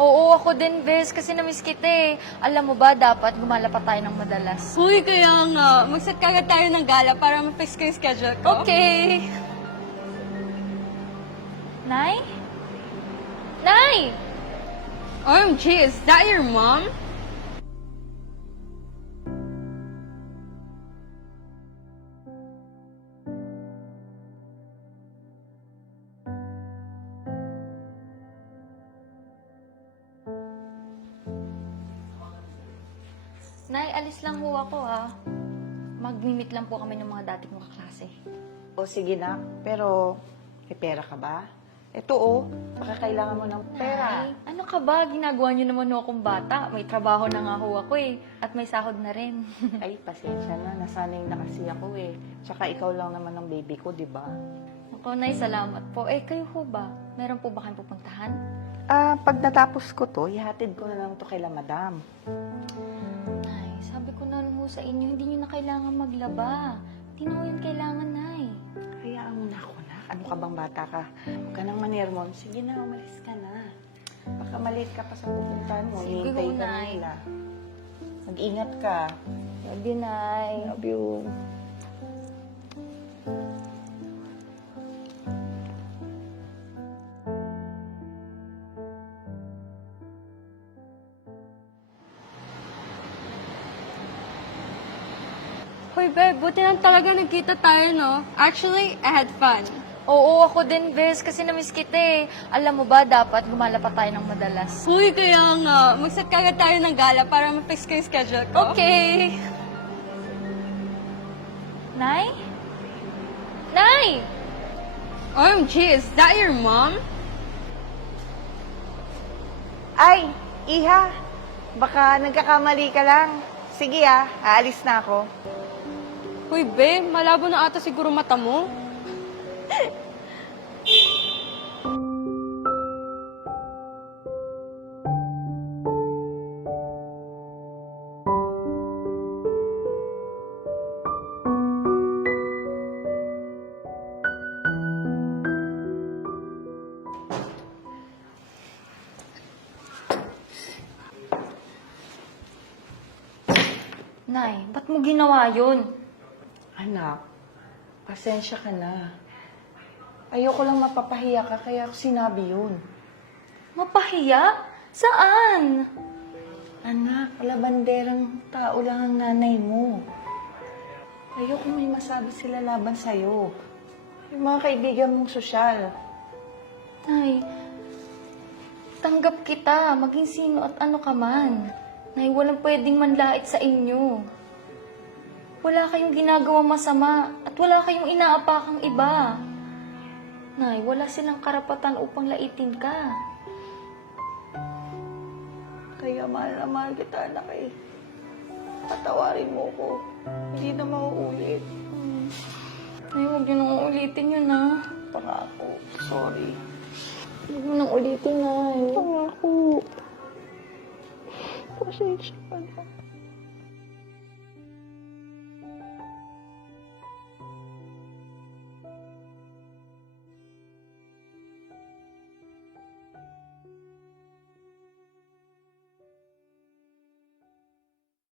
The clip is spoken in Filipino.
Oo, ako din, Bes, kasi namiss kita eh. Alam mo ba, dapat gumala pa tayo ng madalas. Uy, kaya nga. Mag-set kagad tayo ng gala para ma-fix ko yung schedule ko. Okay. Nay? Nay! OMG, is that your mom? Nay, alis lang ho ako ha. Mag-meet lang po kami ng mga dati kong kaklase. O sige na, pero may pera ka ba? Ito baka kailangan mo ng pera. Nay, ano ka ba? Ginagawa niyo naman ho akong bata. May trabaho na nga ho ako eh. At may sahod na rin. Ay, pasensya na, nasanay na kasi ako eh. Tsaka ikaw lang naman ang baby ko, di ba? Ako, Nay, salamat po. Eh, kayo ho ba? Meron po ba kayong pupuntahan? Pag natapos ko to, ihatid ko na lang to kay la madam. Nay, sabi ko na rin ho sa inyo, hindi niyo na kailangan maglaba. Hindi na ho yun kailangan, Nay. Hayaan mo na ako, na. Ano ka bang bata ka? Huwag ka nang manermon. Sige na, umalis ka na. Baka malate ka pa sa pupuntahan mo. Sige, Hihintay ka Nay. nila. Mag-ingat ka. Love you, Nay. Love you. Hoy, babe, buti lang talaga nagkita tayo, no? Actually, I had fun. Oo, ako din, Bes, kasi namiss kita eh. Alam mo ba, dapat gumala pa tayo ng madalas. Uy, kaya nga. Mag-set kagad tayo ng gala para ma-fix ko yung schedule ko. Okay. Nay? Nay! OMG, is that your mom? Ay, Iha. Baka nagkakamali ka lang. Sige aalis na ako. Uy, babe, malabo na ata siguro mata mo. Nay, ba't mo ginawa yun? Anak, pasensya ka na. Ayoko lang mapapahiya ka, kaya ako sinabi yun. Mapahiya? Saan? Anak, labanderang tao lang ang nanay mo. Ayoko may masabi sila laban sa'yo. Yung mga kaibigan mong sosyal. Nay, tanggap kita, maging sino at ano ka man. Nay, walang pwedeng manlait sa inyo. Wala kayong ginagawang masama at wala kayong inaapakang iba. Nay, wala silang karapatan upang laitin ka. Kaya mahal na mahal kita, anak eh. Patawarin mo ko. Hindi na mauulit. Nay, huwag niyo nang ulitin yun, ha? Pangako. Sorry. Huwag mo nang ulitin, Nay. Pangako. Pasensya ka na.